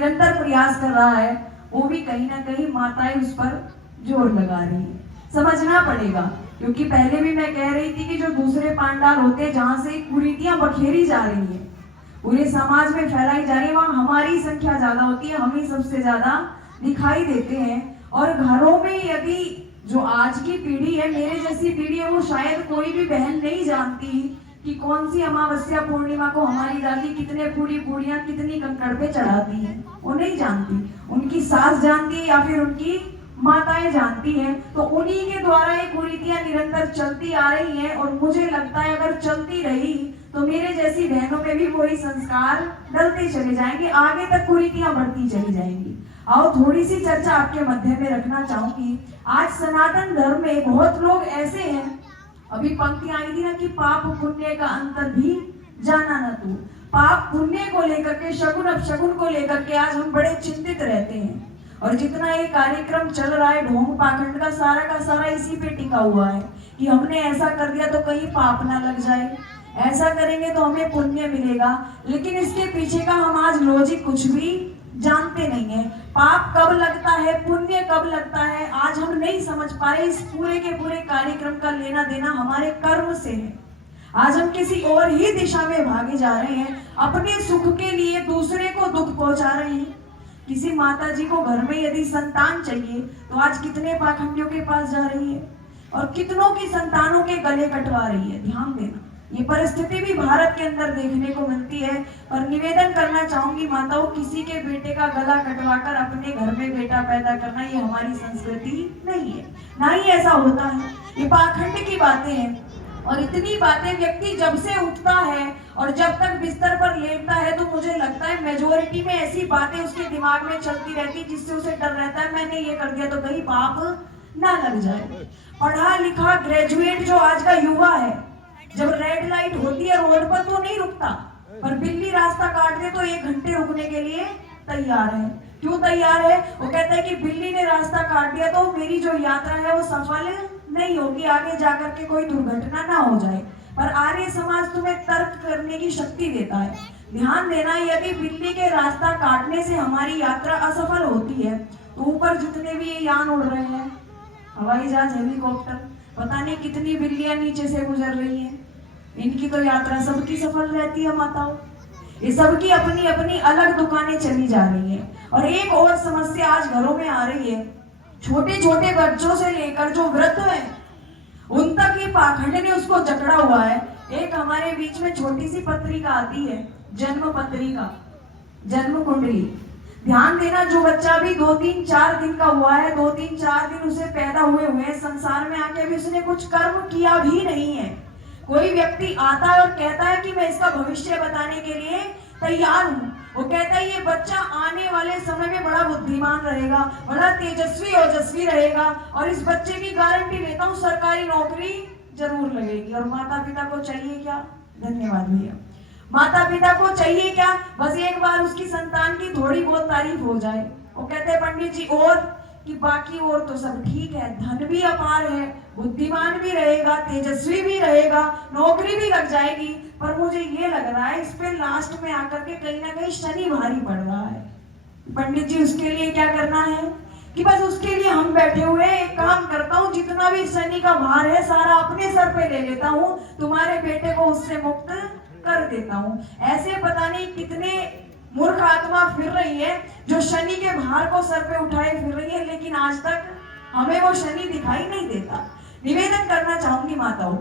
निरंतर प्रयास कर रहा है, वो भी कहीं ना कहीं माताएं उस पर जोर लगा रही है। समझना पड़ेगा, क्योंकि पहले भी मैं कह रही थी कि जो दूसरे पांडाल होते हैं जहां से कुरीतियां बखेरी जा रही है, पूरे समाज में फैलाई जा रही है, वहां हमारी संख्या ज्यादा होती है, हम ही सबसे ज्यादा दिखाई देते हैं। और घरों में यदि जो आज की पीढ़ी है, मेरे जैसी पीढ़ी है, वो शायद कोई भी बहन नहीं जानती कि कौन सी अमावस्या पूर्णिमा को हमारी दादी कितने पूरी पूड़ियां कितनी कंकड़ पे चढ़ाती है, वो नहीं जानती। उनकी सास जानती है या फिर उनकी माताएं जानती हैं। तो उन्हीं के द्वारा ये कुरीतियां निरंतर चलती आ रही हैं, और मुझे लगता है अगर चलती रही तो मेरे जैसी बहनों में भी वही संस्कार डलते चले जाएंगे, आगे तक कुरीतियां बढ़ती चली जाएंगी। आओ थोड़ी सी चर्चा आपके मध्य में रखना चाहूंगी। आज सनातन धर्म में बहुत लोग ऐसे हैं, अभी पंक्ति आई थी ना कि पाप पुण्य का अंतर भी जाना न तू। पाप पुण्य को लेकर के, शगुन अपशगुन को लेकर के आज हम बड़े चिंतित रहते हैं। और जितना ये कार्यक्रम चल रहा है ढोंग पाखंड का सारा इसी पे टिका हुआ है कि हमने ऐसा कर दिया तो कहीं पाप ना लग जाए, ऐसा करेंगे तो हमें पुण्य मिलेगा। लेकिन इसके पीछे का हम आज लॉजिक कुछ भी जानते नहीं है। पाप कब लगता है, पुण्य कब लगता है, आज हम नहीं समझ पा रहे। इस पूरे के पूरे कार्यक्रम का लेना देना हमारे कर्म से है। आज हम किसी और ही दिशा में भागे जा रहे हैं, अपने सुख के लिए दूसरे को दुख पहुंचा रहे हैं। किसी माता जी को घर में यदि संतान चाहिए तो आज कितने पाखंडियों के पास जा रही है और कितनों की संतानों के गले कटवा रही है। ध्यान देना, ये परिस्थिति भी भारत के अंदर देखने को मिलती है। और निवेदन करना चाहूंगी माताओं, किसी के बेटे का गला कटवाकर अपने घर में बेटा पैदा करना ये हमारी संस्कृति नहीं है, ना ही ऐसा होता है। ये पाखंड की बातें हैं। और इतनी बातें व्यक्ति जब से उठता है और जब तक बिस्तर पर लेटता है तो मुझे लगता है मेजोरिटी में ऐसी बातें उसके दिमाग में चलती रहती, जिससे उसे डर रहता है मैंने ये कर दिया तो कहीं पाप ना लग जाए। पढ़ा लिखा ग्रेजुएट जो आज का युवा है, जब रेड लाइट होती है रोड पर तो नहीं रुकता, पर बिल्ली रास्ता काट दे तो 1 घंटे रुकने के लिए तैयार है। क्यों तैयार है? वो कहता है कि बिल्ली ने रास्ता काट दिया तो मेरी जो यात्रा है वो सफल नहीं होगी, आगे जाकर के कोई दुर्घटना ना हो जाए। पर आर्य समाज तुम्हें तर्क करने की शक्ति देता है। ध्यान देना, यदि बिल्ली के रास्ता काटने से हमारी यात्रा असफल होती है तो ऊपर जितने भी ये यान उड़ रहे हैं, हवाई जहाज, हेलीकॉप्टर, पता नहीं कितनी बिल्लियां नीचे से गुजर रही हैं, इनकी तो यात्रा सबकी सफल रहती है। माताओं, ये सबकी अपनी अपनी अलग दुकानें चली जा रही है। और एक और समस्या आज घरों में आ रही है, छोटे छोटे बच्चों से लेकर जो वृद्ध है उन तक ये पाखंड ने उसको जकड़ा हुआ है। एक हमारे बीच में छोटी सी पत्रिका आती है, जन्म पत्रिका, जन्म कुंडली। ध्यान देना, जो बच्चा भी 2-3-4 दिन का हुआ है, 2-3-4 दिन उसे पैदा हुए संसार में आके भी उसने कुछ कर्म किया भी नहीं है। कोई व्यक्ति आता है और कहता है कि मैं इसका भविष्य बताने के लिए तैयार हूँ। वो कहता है ये बच्चा आने वाले समय में बड़ा बुद्धिमान रहेगा, बड़ा तेजस्वी ओजस्वी रहेगा, और इस बच्चे की गारंटी लेता हूँ सरकारी नौकरी जरूर लगेगी। और माता पिता को चाहिए क्या? धन्यवाद भैया। माता पिता को चाहिए क्या? बस एक बार उसकी संतान की थोड़ी बहुत तारीफ हो जाए। वो कहते हैं पंडित जी और कि बाकी और तो सब ठीक है, धन भी अपार है, बुद्धिमान भी रहेगा, तेजस्वी भी रहेगा, नौकरी भी लग जाएगी, पर मुझे ये लग रहा है इस पे लास्ट में आकर के कहीं ना कहीं शनि भारी पड़ रहा है। पंडित जी उसके लिए क्या करना है कि बस उसके लिए हम बैठे हुए एक काम करता हूँ, जितना भी शनि का भार है सारा अपने सर पे ले लेता हूँ, तुम्हारे बेटे को उससे मुक्त कर देता हूँ। ऐसे पता नहीं कितने मूर्ख आत्मा फिर रही है जो शनि के भार को सर पे उठाए फिर रही है, लेकिन आज तक हमें वो शनि दिखाई नहीं देता। निवेदन करना चाहूंगी माताओं,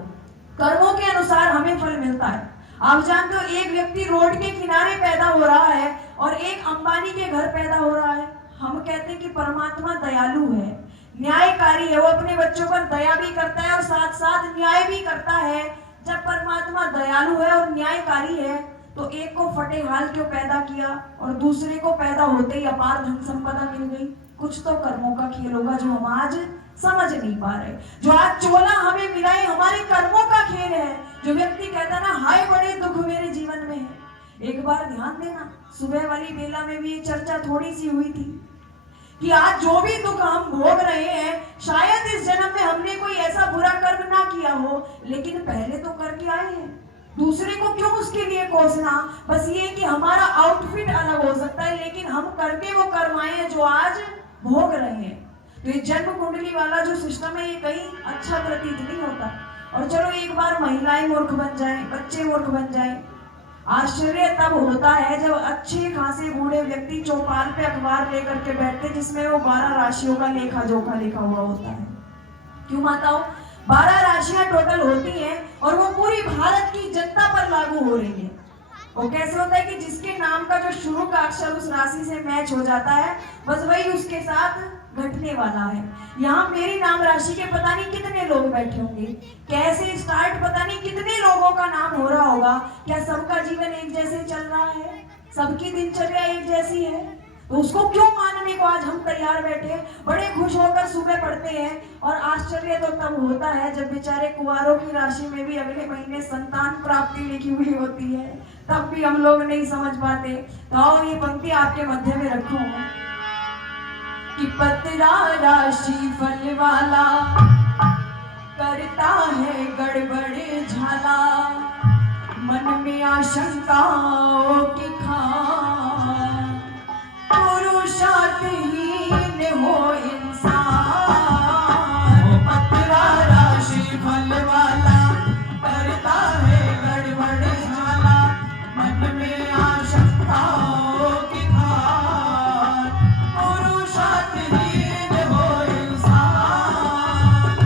कर्मों के अनुसार हमें फल मिलता है। आप जानते हो, एक व्यक्ति रोड के किनारे पैदा हो रहा है और एक अंबानी के घर पैदा हो रहा है। हम कहते हैं कि परमात्मा दयालु है, न्यायकारी है, वो अपने बच्चों पर दया भी करता है और साथ साथ न्याय भी करता है। जब परमात्मा दयालु है और न्यायकारी है तो एक को फटे हाल क्यों पैदा किया और दूसरे को पैदा होते ही अपार धन संपदा मिल गई? कुछ तो कर्मों का खेल होगा जो हम आज समझ नहीं पा रहे। जो आज चोला हमें मिला है हमारे कर्मों का खेल है। जो व्यक्ति कहता ना हाय बड़े दुख मेरे जीवन में है, एक बार ध्यान देना, सुबह वाली बेला में भी ये चर्चा थोड़ी सी हुई थी कि आज जो भी दुख हम भोग रहे हैं, शायद इस जन्म में हमने कोई ऐसा बुरा कर्म ना किया हो, लेकिन पहले तो करके आए हैं। दूसरे को क्यों उसके लिए कोसना। बस ये कि हमारा आउटफिट अलग हो सकता है, लेकिन हम करके वो कर्माएं हैं जो आज भोग रहे हैं। तो ये जन्म कुंडली वाला जो सिस्टम है, ये कहीं अच्छा प्रतीत नहीं होता। और चलो एक बार महिलाएं मूर्ख बन जाए, बच्चे मूर्ख बन जाए, आश्चर्य तब होता है जब अच्छे खासे बूढ़े व्यक्ति चौपाल पे अखबार लेकर के बैठते जिसमें वो 12 राशियों का लेखा जोखा लिखा हुआ होता है। क्यों माताओं? 12 राशियां टोटल होती हैं और वो पूरी भारत की जनता पर लागू हो रही है। वो कैसे होता है कि जिसके नाम का जो शुरू का अक्षर उस राशि से मैच हो जाता है, बस वही उसके साथ घटने वाला है। यहाँ मेरी नाम राशि के पता नहीं कितने लोग बैठे होंगे, कैसे स्टार्ट पता नहीं कितने लोगों का नाम हो रहा होगा। क्या सबका जीवन एक जैसे चल रहा है? सबकी दिनचर्या एक जैसी है? तो उसको क्यों मानने को आज हम तैयार बैठे, बड़े खुश होकर सुबह पढ़ते हैं। और आश्चर्य तो तब होता है जब बेचारे कुंवारों की राशि में भी अगले महीने संतान प्राप्ति लिखी हुई होती है, तब भी हम लोग नहीं समझ पाते। तो आओ ये पंक्ति आपके मध्य में रखो कि पतरा राशि फल वाला करता है गड़बड़ झाला, मन में आशंकाओं की खान, पुरुषार्थहीन हो इंसान। पतरा राशि फल वाला करता है गड़बड़ झाला, मन में आशंकाओं की खान, पुरुषार्थहीन हो इंसान।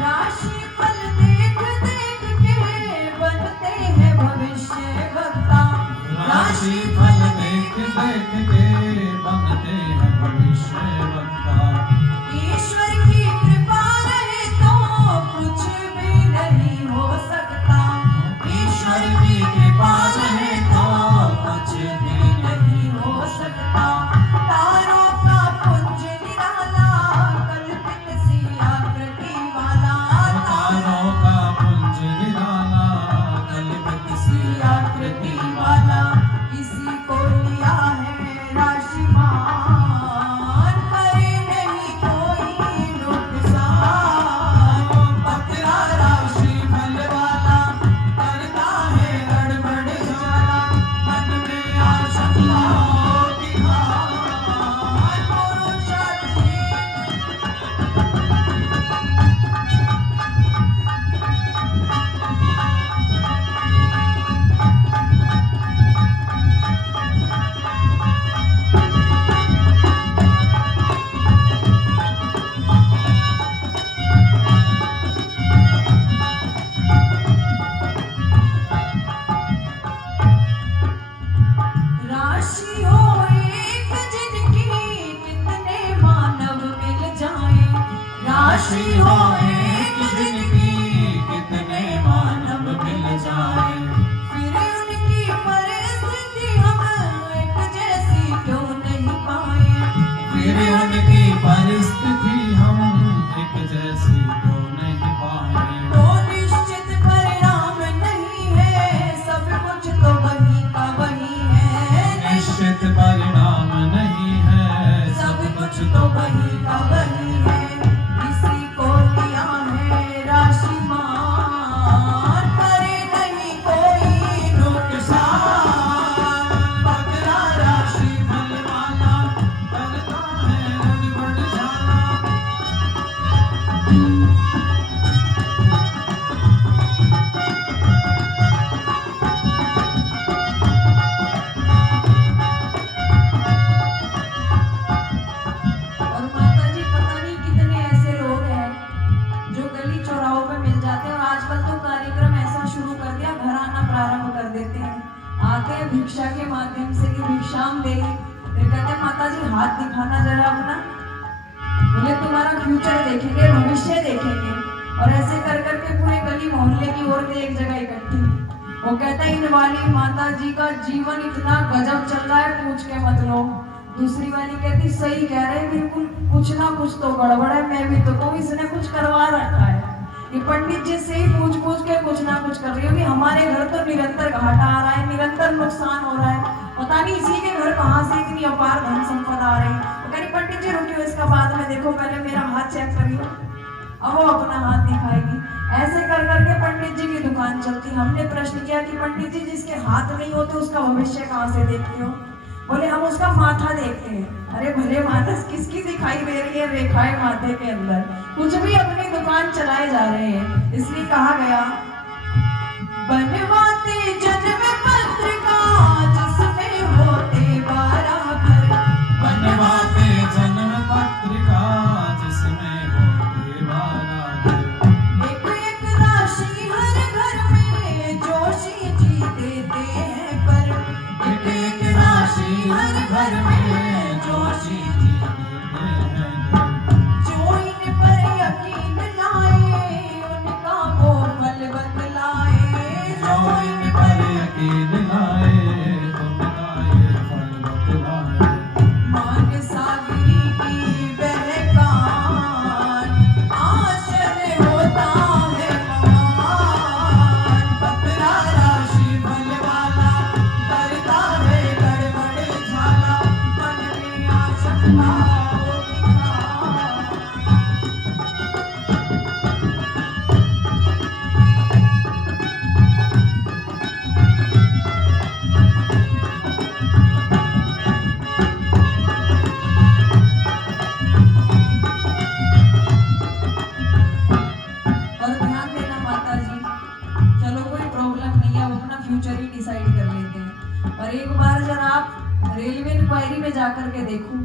राशि फल देख देख के बनते हैं भविष्यवक्ता। ईश्वर की कृपा रहे तो कुछ भी नहीं हो सकता। ईश्वर की कृपा रहे तो कुछ भी नहीं हो सकता। तारों का पुंज निराला, कल्पित सी आकृति वाला। तारों का पुंज निराला, कल्पित सी आकृति वाला। इसी को लिया है राशिमान, करे नहीं कोई नुकसान। पतरा राशि फल वाला करता है गड़बड़ झाला, मन में आशंकाओं की खान, पुरुषार्थहीन। राशि हो एक जिनकी कितने मानव मिल जाएं। राशि हो एक जिनकी कितने मानव मिल जाए। फिर उनकी परिस्थिति हम एक जैसी क्यों नहीं पाए। फिर उनकी परिस्थिति हम एक जैसी क्यों नहीं पाए। तो निश्चित परिणाम नहीं है, सब कुछ तो वही का वही है। निश्चित परिणाम नहीं है, सब कुछ तो वही का वही है। इसी को लिया है राशिमान, करे नहीं कोई नुकसान। पतरा राशि फल वाला करता है गड़बड़ झाला। और माता जी पता नहीं कितने ऐसे लोग हैं जो गली चौराहों पे मिल जाते हैं। और आजकल तो कार्यक्रम ऐसा शुरू कर दिया, घर आना प्रारंभ कर देते हैं। आते हैं भिक्षा के माध्यम से कि भिक्षाम दे, फिर कहते हैं माता जी हाथ दिखाना जरा अपना, बोले तुम्हारा फ्यूचर देखेंगे, भविष्य देखेंगे। और ऐसे कर करके पूरे गली मोहल्ले की औरतें एक जगह इकट्ठी। वो कहता है इन वाली माता जी का जीवन इतना गजब चल रहा है, पूछ के मत लो। दूसरी वाली कहती सही कह रहे हैं, बिल्कुल कुछ ना कुछ तो गड़बड़ है, मैं भी तो कहूँ इसने कुछ करवा रखा है। ये पंडित जी से ही पूछ के कुछ ना कुछ कर रही होगी। हमारे घर तो निरंतर घाटा आ रहा है, निरंतर नुकसान हो रहा है। पता नहीं इसी के घर कहाँ से इतनी अपार धन संपदा आ रही। वो कह रही पंडित जी रुकियो, इसका बाद में देखो, पहले मेरा हाथ चेक करियो। अब वो अपना हाथ दिखाएगी। ऐसे कर करके पंडित जी की दुकान चलती। हमने प्रश्न किया कि पंडित जी जिसके हाथ नहीं होते उसका भविष्य कहाँ से देखते हो? बोले हम उसका माथा देखते हैं। अरे भले मानस, किसकी दिखाई दे रही है रेखाएं माथे के अंदर? कुछ भी अपनी दुकान चलाए जा रहे हैं। इसलिए कहा गया बनवाते जन्म पत्रिका जिसमें होते 12 घर। बनवाते जन्म पत्रिका जिसमें होते 12 घर। एक एक राशि हर घर में जोशी जी देते हैं पर। एक एक राशि हर घर में जोशी जी देते हैं। जो इन पर यकीन लाए उनका वो फल बतलाए। जो इन पर यकीन लाए उनका ये फल बतलाए। मान सागरी की बहकान आश्चर्य होता है महान। पतला राशि फल वाला करता है गड़बड़ झाला। मन में आशंका होती है। और ध्यान देना माता जी, चलो कोई प्रॉब्लम नहीं है, वो अपना फ्यूचर ही डिसाइड कर लेते हैं। पर एक बार जरा आप रेलवे इंक्वायरी में जाकर के देखो,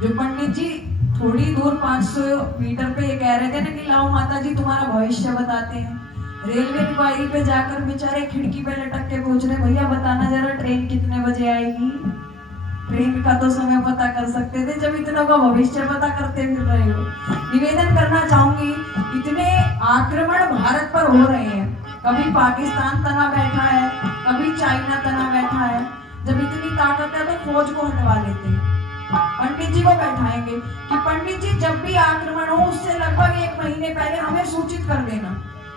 जो पंडित जी थोड़ी दूर 500 मीटर पे ये कह रहे थे ना कि लाओ माता जी तुम्हारा भविष्य बताते हैं। रेलवे इंक्वायरी पे जाकर बेचारे खिड़की पे लटक के पूछ रहे भैया बताना जरा ट्रेन कितने बजे आएगी। ट्रेन का तो समय पता कर सकते थे, जब इतनों का भविष्य पता करते फिर रहे हो। निवेदन करना चाहूंगी, इतने आक्रमण भारत पर हो रहे हैं। कभी पाकिस्तान तना बैठा है, कभी चाइना तना बैठा है। जब इतनी ताकत है तो फौज को हटवा लेते हैं, पंडित जी को बैठाएंगे कि पंडित जी जब भी आक्रमण हो उससे लगभग 1 महीने पहले हमें सूचित कर देना।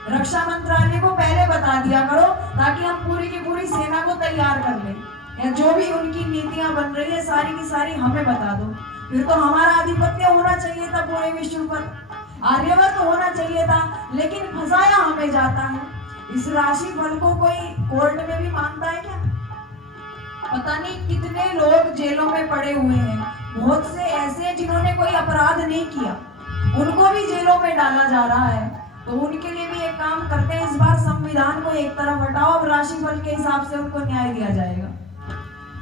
रक्षा मंत्रालय को पहले बता दिया करो ताकि हम पूरी की पूरी सेना को तैयार कर लें। या जो भी उनकी नीतियां बन रही है सारी की सारी हमें बता दो। फिर तो हमारा आधिपत्य होना चाहिए था पूरे विश्व पर, आर्यवर्त होना चाहिए था, लेकिन फंसाया हमें जाता है। इस राशि फल को कोई कोर्ट में भी मानता है क्या? पता नहीं कितने लोग जेलों में पड़े हुए हैं। बहुत से ऐसे जिन्होंने कोई अपराध नहीं किया, उनको भी जेलों में डाला जा रहा है। तो उनके लिए भी एक काम करते हैं, इस बार संविधान को एक तरफ हटाओ, अब राशिफल के हिसाब से उनको न्याय दिया जाएगा।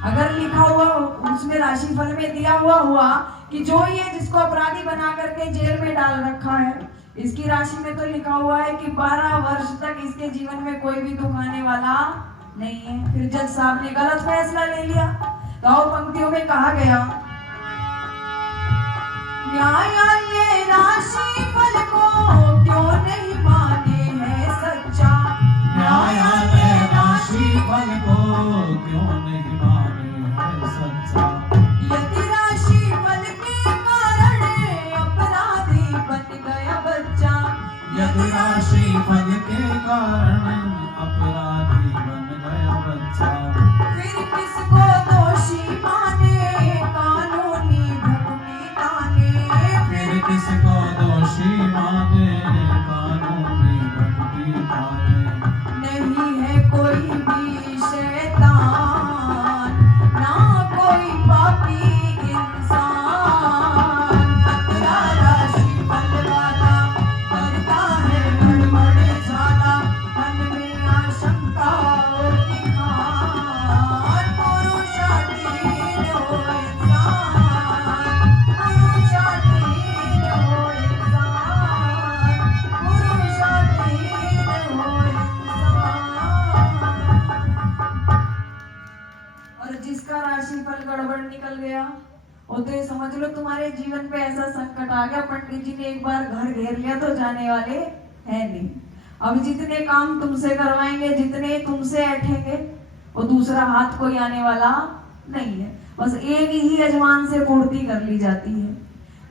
अगर लिखा हुआ उसमें राशिफल में दिया हुआ कि जो ये जिसको अपराधी बना करके जेल में डाल रखा है, इसकी राशि में तो लिखा हुआ है कि 12 वर्ष तक इसके जीवन में कोई भी दुख आने वाला नहीं है। फिर जज साहब ने गलत फैसला ले लिया। गाँव पंक्तियों में कहा गया न्यायालय राशिफल को क्यों नहीं माने है सच्चा। न्यायालय राशिफल को क्यों नहीं माने है सच्चा। यदि राशिफल के कारण अपराधी बन गया बच्चा। यदि राशिफल के कारण अपराधी बन गया बच्चा। फिर किसको दोषी माने कानूनी भूमि ताने। फिर किसको दोषी माने कानूनी भूमि ताने। नहीं है कोई भी शैतान, ना कोई पापी इंसान। पतला राशिफल वाला करता है गड़बड़ झाला। मन में आशंकाओं की खान। पुरुषाधीन हो इंसान, पुरुषाधीन हो इंसान, पुरुषाधीन हो इंसान। और जिसका राशिफल गड़बड़ निकल गया वो तो ये समझ लो तुम्हारे जीवन पे ऐसा संकट आ गया, पंडित जी ने एक बार घर घेर लिया तो जाने वाले है नहीं। अब जितने काम तुमसे करवाएंगे, जितने तुमसे ऐठेंगे, वो दूसरा हाथ कोई आने वाला नहीं है। बस एक ही यजमान से पूर्ति कर ली जाती है।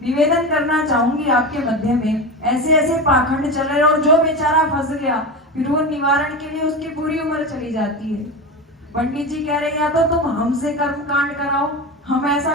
निवेदन करना चाहूंगी आपके मध्य में, ऐसे ऐसे पाखंड चल रहे और जो बेचारा फंस गया फिर वो निवारण के लिए उसकी पूरी उम्र चली जाती है। पंडित जी कह रहे या तो तुम हमसे कर्म कांड कराओ, हम ऐसा